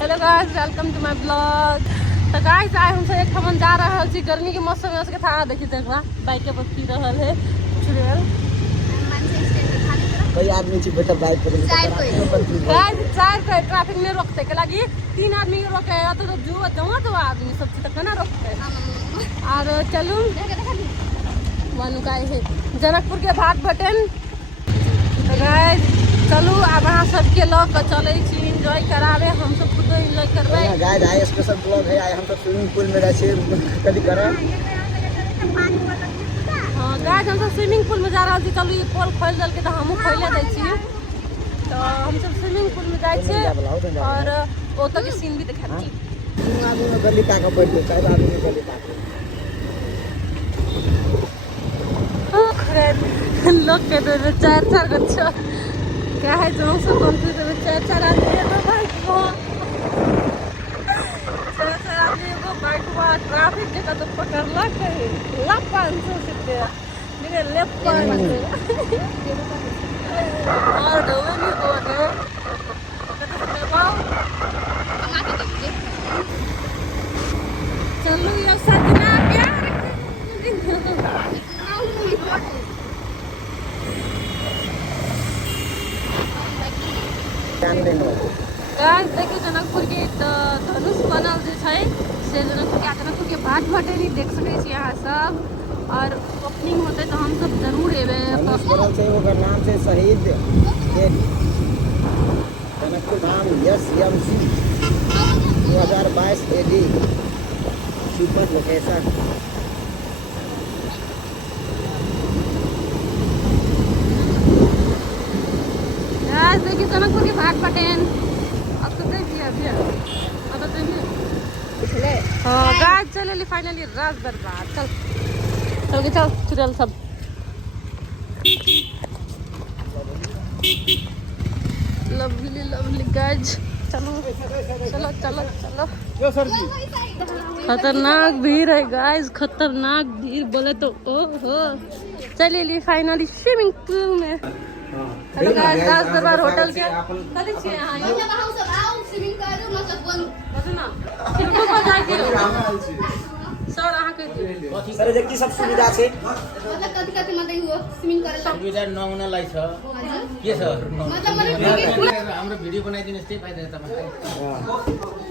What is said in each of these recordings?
Hello guys, welcome to my blog. तो guys आज हम सब एक ठमन जा रहा छी गर्मी के मौसम में उसके था देखी देखला बाइक पे पी रहल है चुड़ैल कई आदमी छी बैठल बाइक पर गाइस चार पे ट्रैफिक में रोकते के लगी 3 आदमी के रोके तो जो तो आदमी सब तक ना रोकते और चलू वनु का है जनकपुर के भाट बटन। तो गाइस चलू अब अहाँ सबके लग के चले छी एंजॉय करावे, हम सब खुद एंजॉय करबै। गाइस आइ स्पेशल ब्लॉग है, आइ हम तो स्विमिंग पूल में रह छी कथि करे। हां गाइस हम सब स्विमिंग पूल में जा रहल छी। चलू ये पोल खोल दल के तो हमहु खोले दै छी। तो हम सब स्विमिंग पूल में जाय छी और ओतऽ के सीन भी देखाबै छी। आदमी में गली का बैठ के चाहे आदमी में गली का लोग के तो चार गच्छा क्या है जो सब कंफ्यूज है। चार आदमी तो भाई को चार आदमी को बाइक हुआ ट्रैफिक के तो पकड़ला के ला 500 से मेरे लेफ्ट पर और डोवे नहीं को है चलो ये साथ ना क्या देखिए जनकपुर के धनुष बनल से जनकपुर के भाट भटेरी देख सके यहाँ सब और ओपनिंग होते तो हम सब जरूर एबे। नाम से शहीद Janakpur Dham SMC 2022 AD super location. देखिए जनकपुर के भाट बटन अब तो देखिए अभी अब तो देखिए हाँ गाइस चले फाइनली राज दरबार चल के चल चुड़ैल सब लवली गाइस चलो खतरनाक भीड़ है गाइस, खतरनाक भीड़ बोले तो ओहो। चलिए फाइनली स्विमिंग पूल में। हेलो गाइस, राज दरबार होटल के कथि छियै अहाँ मतलब हम सब आउ स्विमिंग करू मतलब बोलू बता ना किनको बजाय के सर अहाँ के सर जे की सब सुविधा छै मतलब कथि मतलब हुआ स्विमिंग करे सुविधा नहुना लाई छ के सर मतलब हाम्रो भिडियो बनाइदिनुस् त्यही फाइदा छ तपाईलाई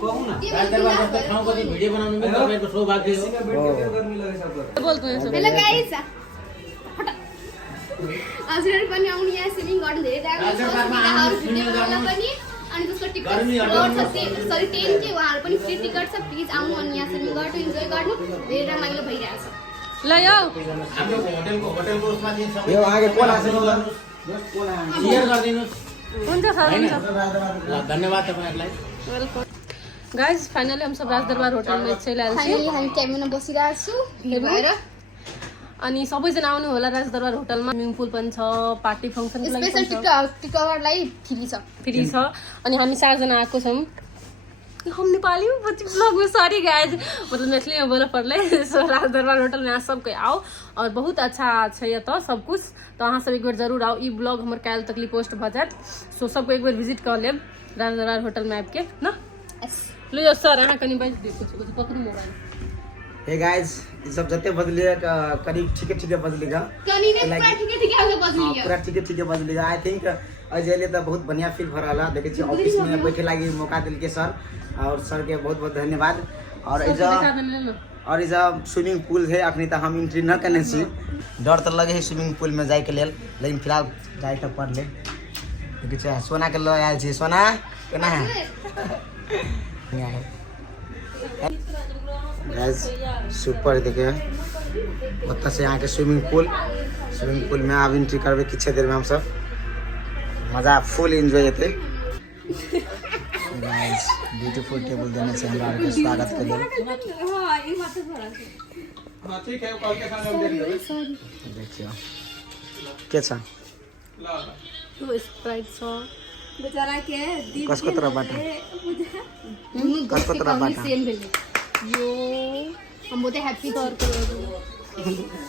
कहू न राज दरबार जस्तो ठाउँको चाहिँ भिडियो बनाउनु पनि तपाईको सौभाग्य हो। बोलतो है सब हेलो गाइस हजुरहरु पनि आउनु यहाँ स्विमिङ गर्न धेरै राम्रो पनि अनि त्यसको टिकट सरी 10 के उहाँहरु पनि फ्री टिकट छ। प्लिज आउनु अनि यहाँ स्विमिङ गर्नु इन्जोय गर्नु, धेरै रमाइलो भइरहेछ। ल यो हाम्रो होटलको उसमा चाहिँ सबै यो आगे कोन आसे गर्नुस् शेयर गरिदिनुस्। हुन्छ सर हुन्छ ल धन्यवाद तपाईहरुलाई। वेलकम गाइस, फाइनली हम सब राज दरबार होटल में चल आइल छी। फाइनली हामी क्याबिनमा बसिरहेको छु भिड भएर अनि सबैजना आउनु होला राज दरबार होटलमा। स्विमिङ पुल पनि छ, पार्टी फंक्सन को लागि स्पेशल टिकटलाई फ्री छ अनि हामी 4 जना आएको छौं। हम नेपाली में बच्चे ब्लॉग में सॉरी गाइस मतलब मैथिली में बोले पड़ले। सो राज दरबार होटल में सब कोई आओ और बहुत अच्छा छै एतऽ सब कुछ। तो अहाँ सब एक बार जरूर आओ। ई ब्लॉग हमर काल तकली पोस्ट भ जात, सो सबको एक बार विजिट कर लेब राज दरबार होटल में आबि के ना। लो सर अहाँ कनी बाइक दे कुछ पकड़ू मोबाइल। हे गाइस ई सब जते बदलिए करीब ठीक बदलेगा कनी ने पूरा ठीक आगे बदलिए पूरा ठीक बदलेगा। आई थिंक अजले तो बहुत बढ़िया फील भ रहा देखे छी ऑफिस में बैठे लागी मौका दिल के सर और सर के बहुत धन्यवाद। और इजा स्विमिंग पूल है अखनी तक हम एंट्री न करने छी, डर तो लगे है स्विमिंग पूल में जाए के लेल, लेकिन फिलहाल जाए तो पड़ ले देखे छी सोना के ल आयल छी। सोना केना है गाइस सुपर देखिए ओतऽ से यहाँ के स्विमिंग पूल में आब एंट्री करबे किछ देर में हम सब मजा फुल एंजॉय हेते। गाइस ब्यूटीफुल टेबल देने से हमरा के स्वागत के लेल। हां ई बात भरा छै। हां ठीक है, कल के संग हम देख लेबै। देखियो के छ तो स्प्राइट छ बेचारा के दी कसको तरह बाटा कसको तरह बाटा सेम भेले यो हम बोलते हैप्पी सर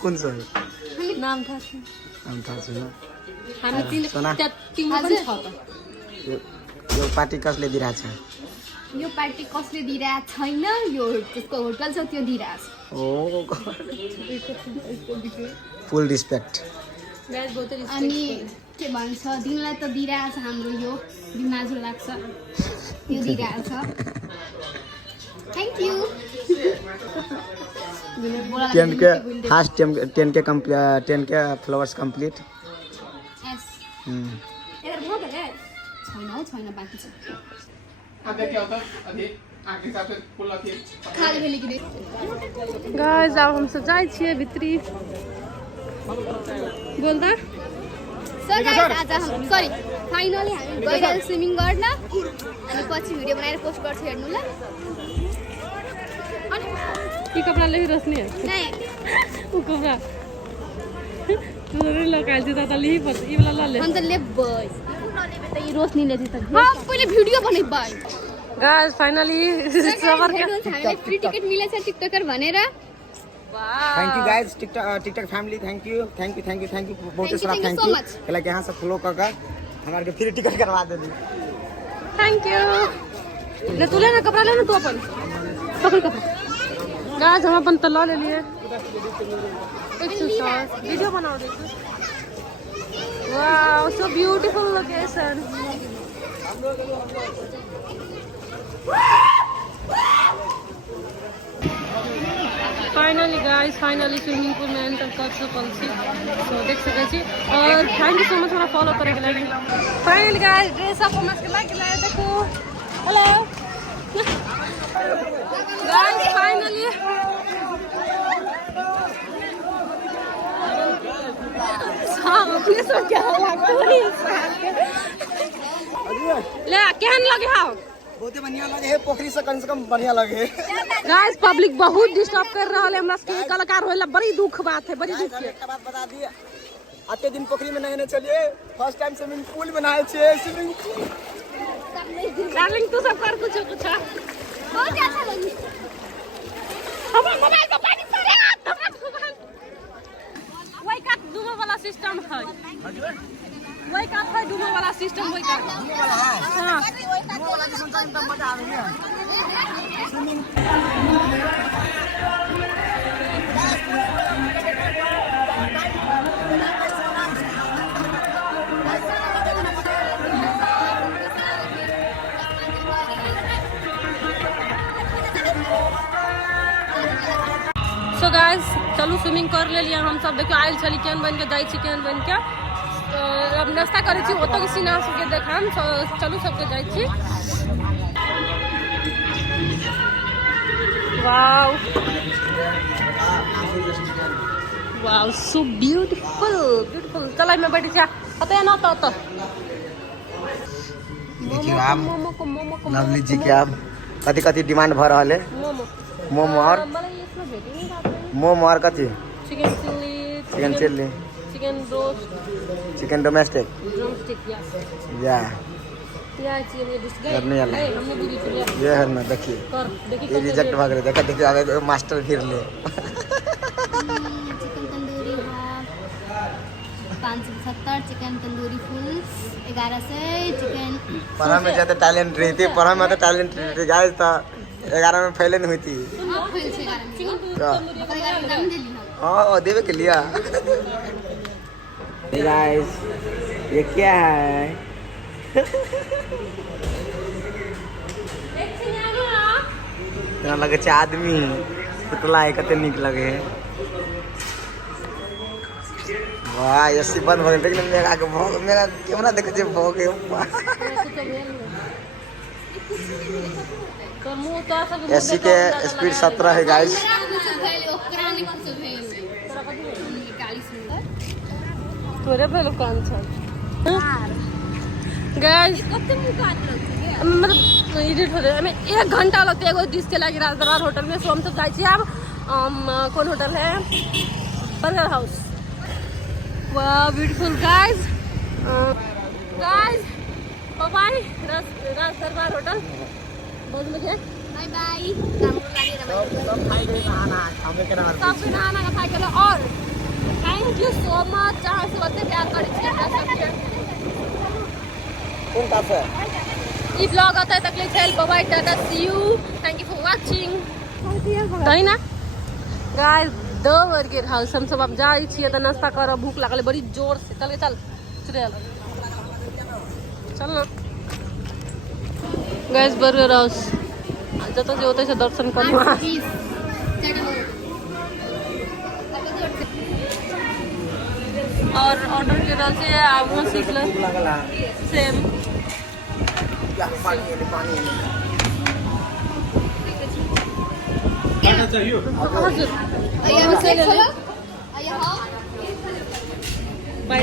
कौन सा नाम था हामी तीन सोना तीन पनि छ त यो पार्टी कसले दिइराछ यो पार्टी कसले दिइरहेको छैन, यो त्यसको होटल छ त्यो दिइरहेछ। Full respect. गाइस बहुत ही अनि के भन्छ दिनलाई त दिइरहेछ हाम्रो यो दिमाजु लाग्छ यो दिइरहेछ। Thank you. 10 के फ्लावर्स कंप्लीट। यस छैन बाँकी छ। खाली भेली कि गाइस अब हम सब जाइ छियै भित्री बोल्दा। सर गाइस आज हम सरी फाइनली हामी गइरहेको स्विमिङ गर्न अनि पछि भिडियो बनाएर पोस्ट गर्छु हेर्नु ल। ये कपड़ा ले रोशनी है नहीं वो कपड़ा तू नहीं लगा जी दादा ली पर ये वाला ला ले हम तो ले बॉय त ये रोशनी ले त हां पहिले भिडियो बनै बाई। गाइस फाइनली सबर के हामीले फ्री टिकट मिलेछ टिकटकर भनेर। Thank you guys TikTok family thank you बहुत सारा थैंक यू लाइक यहाँ से फॉलो करके हमारे के फ्री टिकट करवा दे। थैंक यू ले तू लेना कपड़ा लेना तू अपन पकड़ कपड़ा। गाइस हम अपन तला ले लिए एक वीडियो बनाओ देखो। Wow so beautiful location. Finally swimming pool में एंटर कर सकल छी तो देख सकै छी और थैंक यू सो मच हमरा फॉलो करे के लागि। फाइनली गाइस ड्रेस अप मस्त लाइक देखो। हेलो गाइस फाइनली सब क्या ले केहन लगे हां बहुत बढ़िया लगे है पोखरी से कम बढ़िया लगे। गाइस पब्लिक बहुत डिस्टर्ब कर रहा है हमरा के कलाकार होला बड़ी दुख बात है बड़ी दुख है। एक बात बता दिए आते दिन पोखरी में नहाने चलिए फर्स्ट टाइम स्विमिंग पूल बनाए छे स्विमिंग पूल। डार्लिंग तू सब कर कुछ बहुत अच्छा लगी। हमरा मोबाइल पे पानी पड़े वही का डूबे वाला सिस्टम है वही का है डूबे वाला सिस्टम वही का हां वाला की सुनता एकदम मजा आ रही है। सो गाइस चलू स्विमिंग कर ले लिया हम सब। देखियो आइल छली केहन बन के जाई छी केहन बन के अब नाश्ता करे छी ओतो के सीना सबके देखाम। चलू सबके जाई छी। वाओ वाओ सो ब्यूटीफुल चल मैं बैठ जा पता है ना तो देखिए आप लवली जी के आप कथी डिमांड भ रहा है मोमो और मोमो और कथी chicken chilli chicken roast chicken domestic या हमने पूरी ये है ना देखिए ये रिजेक्ट भाग रहे देखिए आगे मास्टर फिर ले। Chicken tandoori half 570 chicken tandoori full 1100 chicken पढ़ा में ज्यादा टैलेंट रही थी पढ़ा में तो टैलेंट रही गाइस था 11 में फैले नहीं हुई थी। हाँ देवे के लिया गाइस ये क्या है इतना लगे छे आदमी पुतला है कते निक लगे है। वाह ये सी बंद हो गई लेकिन मेरा आगे भोग मेरा कैमरा देखे छे भोग है एसी के स्पीड 17 है गाइस। तोरे पे कौन छ गाइस मतलब एडिट हो रहा है। 1 घंटा लगता है एगो डिश के लागी राजदरबार होटल में। सो हम सब जाई छी अब कौन होटल है बर्गर हाउस। वाह beautiful guys bye bye Rajdarbar hotel बहुत मजा बाय बाय सबके नहाना का साइकिल और थैंक यू सो मच जहाँ से होते प्यार करे छी हमरा सबके कौन का से ई ब्लॉग आता है तकले चल bye tata see you thank you for watching तही ना गाइस 2 बज गेल हाउस हम सब अब जाइ छियै त नाश्ता करब भूख लागल बड़ी जोर से चल चल चल ना गाइस बर्गर हाउस जतऽ जे ओतऽ से दर्शन करू वहाँ और ऑर्डर के रहल छै आब वहाँ सीख ले सेम हजुर यहाँ बाई